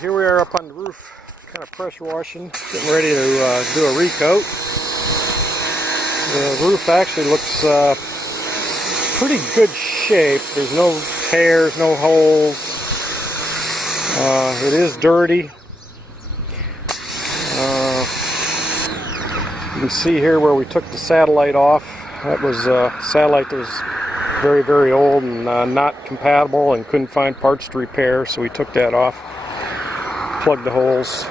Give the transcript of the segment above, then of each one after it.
Here we are up on the roof, kind of pressure washing, getting ready to do a recoat. The roof actually looks pretty good shape. There's no tears, no holes. It is dirty. You can see here where we took the satellite off. That was a satellite that was very, very old and not compatible and couldn't find parts to repair, so we took that off. Plugged the holes.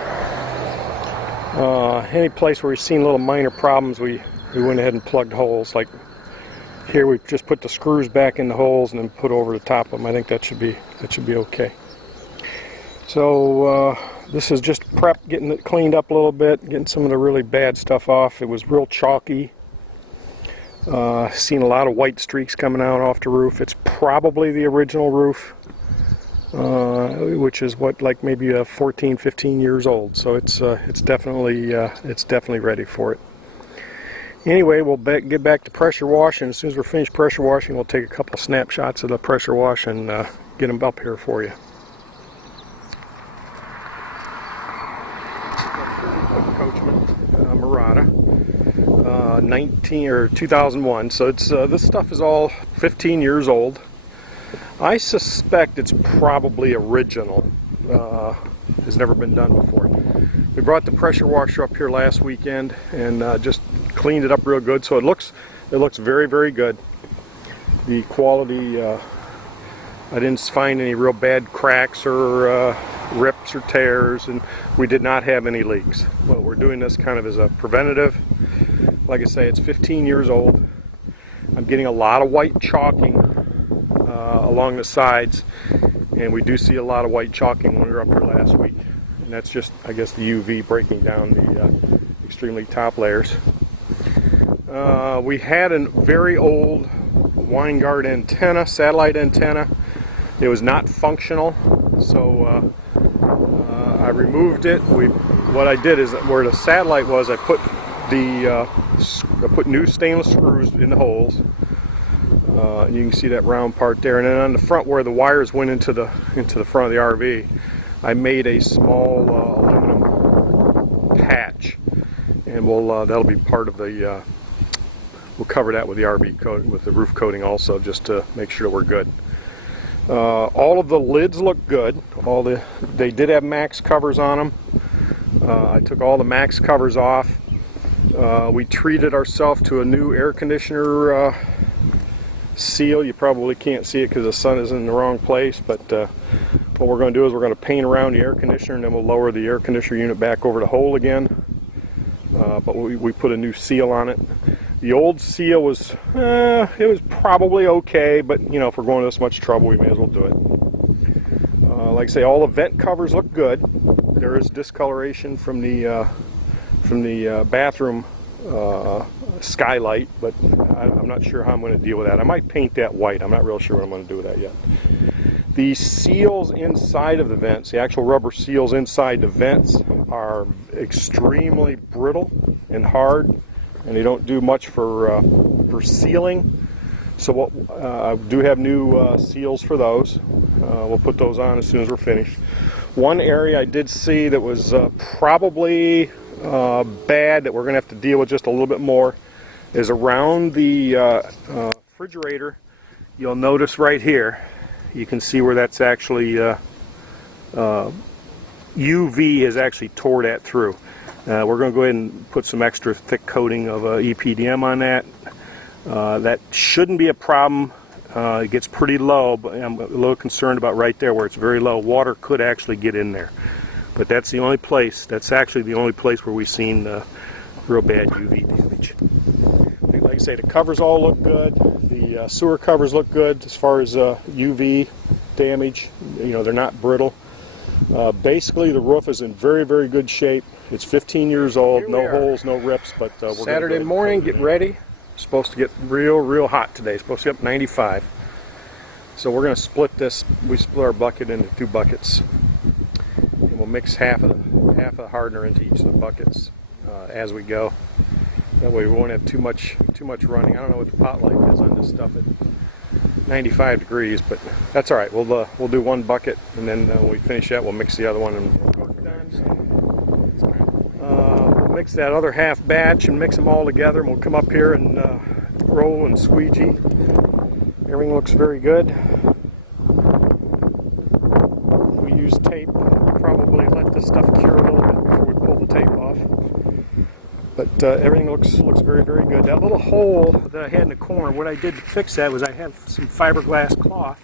Any place where we've seen little minor problems, we went ahead and plugged holes. Like here, we just put the screws back in the holes and then put over the top of them. I think that should be okay. So this is just prep, getting it cleaned up a little bit, getting some of the really bad stuff off. It was real chalky. Seen a lot of white streaks coming out off the roof. It's probably the original roof. Which is what, like maybe 14, 15 years old. So it's definitely ready for it. Anyway, we'll get back to pressure washing. As soon as we're finished pressure washing, we'll take a couple of snapshots of the pressure wash and get them up here for you. Coachman Murata, 2001. So it's this stuff is all 15 years old. I suspect it's probably original. Has never been done before. We brought the pressure washer up here last weekend and just cleaned it up real good. So it looks very, very good. The quality, I didn't find any real bad cracks or rips or tears, and we did not have any leaks. Well, we're doing this kind of as a preventative. Like I say, it's 15 years old. I'm getting a lot of white chalking along the sides, and we do see a lot of white chalking when we were up here last week, and that's just, I guess, the UV breaking down the extremely top layers. We had a very old Winegard antenna, satellite antenna. It was not functional, so I removed it. What I did is, where the satellite was, I put new stainless screws in the holes. You can see that round part there, and then on the front where the wires went into the front of the RV, I made a small aluminum patch, and that'll be part of the. We'll cover that with the RV coat, with the roof coating also, just to make sure we're good. All of the lids look good. They did have max covers on them. I took all the max covers off. We treated ourselves to a new air conditioner seal. You probably can't see it because the sun is in the wrong place, but what we're going to do is we're going to paint around the air conditioner, and then we'll lower the air conditioner unit back over the hole again. But we put a new seal on it. The old seal was it was probably okay, but you know, if we're going to this much trouble, we may as well do it. Like I say, all the vent covers look good. There is discoloration from the bathroom skylight, but I'm not sure how I'm going to deal with that. I might paint that white. I'm not real sure what I'm going to do with that yet. The seals inside of the vents, the actual rubber seals inside the vents, are extremely brittle and hard, and they don't do much for sealing. So I do have new seals for those. We'll put those on as soon as we're finished. One area I did see that was probably bad, that we're going to have to deal with just a little bit more, is around the refrigerator. You'll notice right here, you can see where that's actually UV has actually tore that through. We're going to go ahead and put some extra thick coating of EPDM on that. That shouldn't be a problem. It gets pretty low, but I'm a little concerned about right there where it's very low. Water could actually get in there. But that's the only place, that's actually the only place where we've seen real bad UV damage. Like I say, the covers all look good. The sewer covers look good as far as UV damage. You know, they're not brittle. Basically, the roof is in very, very good shape. It's 15 years old, no holes, no rips, but we're Saturday morning, get ready. It's supposed to get real, real hot today. It's supposed to get up 95. So we're going to split this. We split our bucket into 2 buckets. We'll mix half of the hardener into each of the buckets as we go. That way we won't have too much running. I don't know what the pot life is on this stuff. 95 degrees, but that's all right. We'll do one bucket, and then when we finish that, we'll mix the other one and we'll go from there. We'll mix that other half batch and mix them all together, and we'll come up here and roll and squeegee. Everything looks very good. We use tape. Probably let this stuff cure a little bit before we pull the tape off. But everything looks very, very good. That little hole that I had in the corner, what I did to fix that was I have some fiberglass cloth.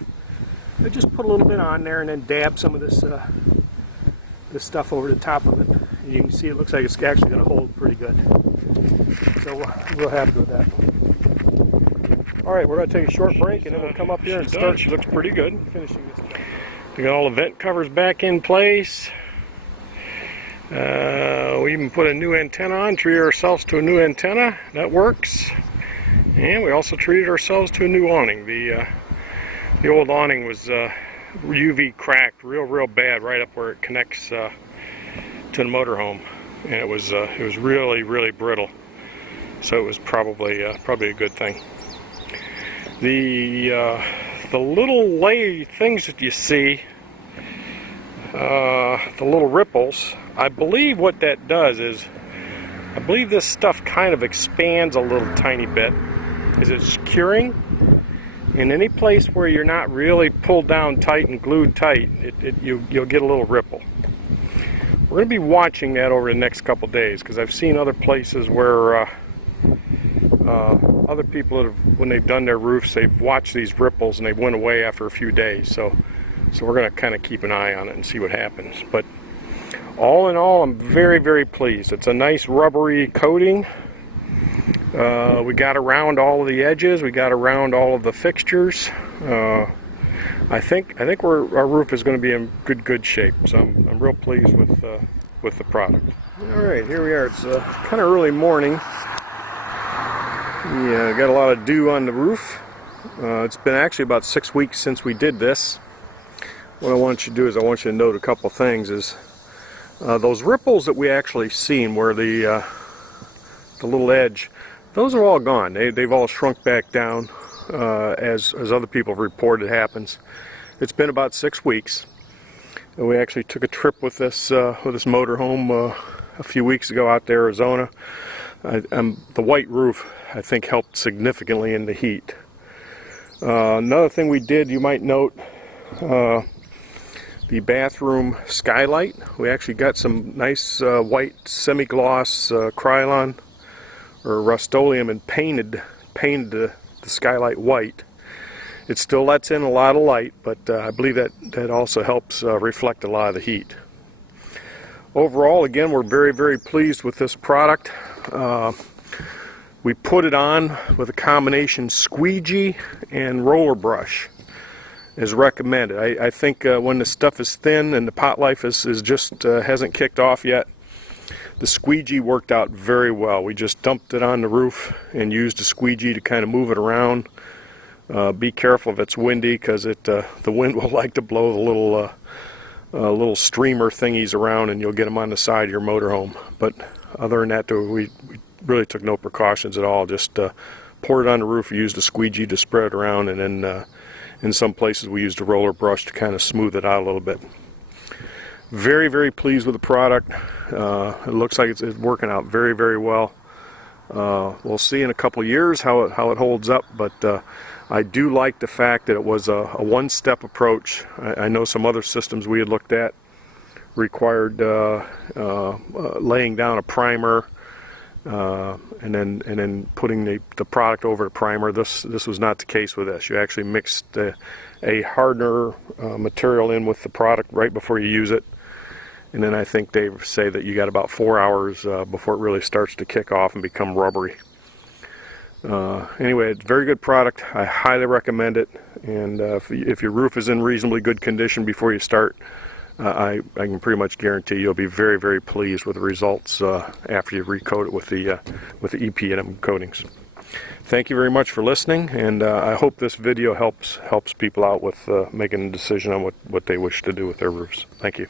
I just put a little bit on there and then dab some of this this stuff over the top of it. And you can see it looks like it's actually going to hold pretty good. So we're real happy with that. All right, we're going to take a short break and then we'll come up here and start. She looks pretty good. Finishing this job. We got all the vent covers back in place. We even put a new antenna on, treated ourselves to a new antenna. That works. And we also treated ourselves to a new awning. The old awning was UV cracked real bad right up where it connects to the motorhome, and it was really brittle. So it was probably a good thing. The little things that you see, the little ripples, I believe what that does is, I believe this stuff kind of expands a little tiny bit as it's curing. In any place where you're not really pulled down tight and glued tight, you'll get a little ripple. We're going to be watching that over the next couple days, because I've seen other places where other people that have, when they've done their roofs, they've watched these ripples and they went away after a few days. So we're going to kind of keep an eye on it and see what happens. But all in all, I'm very pleased. It's a nice rubbery coating. We got around all of the edges. We got around all of the fixtures. I think our roof is going to be in good shape. So I'm real pleased with the product. All right, here we are. It's kind of early morning. Yeah, got a lot of dew on the roof. It's been actually about 6 weeks since we did this. What I want you to do is I want you to note a couple things. Is those ripples that we actually seen where the little edge, those are all gone. They've all shrunk back down, as other people have reported happens. It's been about 6 weeks. And we actually took a trip with this motorhome a few weeks ago out to Arizona. The white roof, I think, helped significantly in the heat. Another thing we did, you might note, the bathroom skylight. We actually got some nice white semi-gloss Krylon or Rust-Oleum and painted the skylight white. It still lets in a lot of light, but I believe that also helps reflect a lot of the heat. Overall, again, we're very pleased with this product. We put it on with a combination squeegee and roller brush is recommended. I think when the stuff is thin and the pot life is just hasn't kicked off yet, the squeegee worked out very well. We just dumped it on the roof and used a squeegee to kind of move it around. Be careful if it's windy, because the wind will like to blow the little streamer thingies around, and you'll get them on the side of your motorhome. But other than that, we really took no precautions at all. Just poured it on the roof, used a squeegee to spread it around, and then in some places we used a roller brush to kind of smooth it out a little bit. Very pleased with the product. It looks like it's working out very well. We'll see in a couple years how it holds up, but I do like the fact that it was a one-step approach. I know some other systems we had looked at required laying down a primer and then putting the product over the primer. This was not the case with this. You actually mixed a hardener material in with the product right before you use it, and then I think they say that you got about 4 hours before it really starts to kick off and become rubbery. Anyway, it's a very good product. I highly recommend it, and if your roof is in reasonably good condition before you start, I can pretty much guarantee you'll be very pleased with the results after you recoat it with the EPDM Coatings. Thank you very much for listening, and I hope this video helps people out with making a decision on what they wish to do with their roofs. Thank you.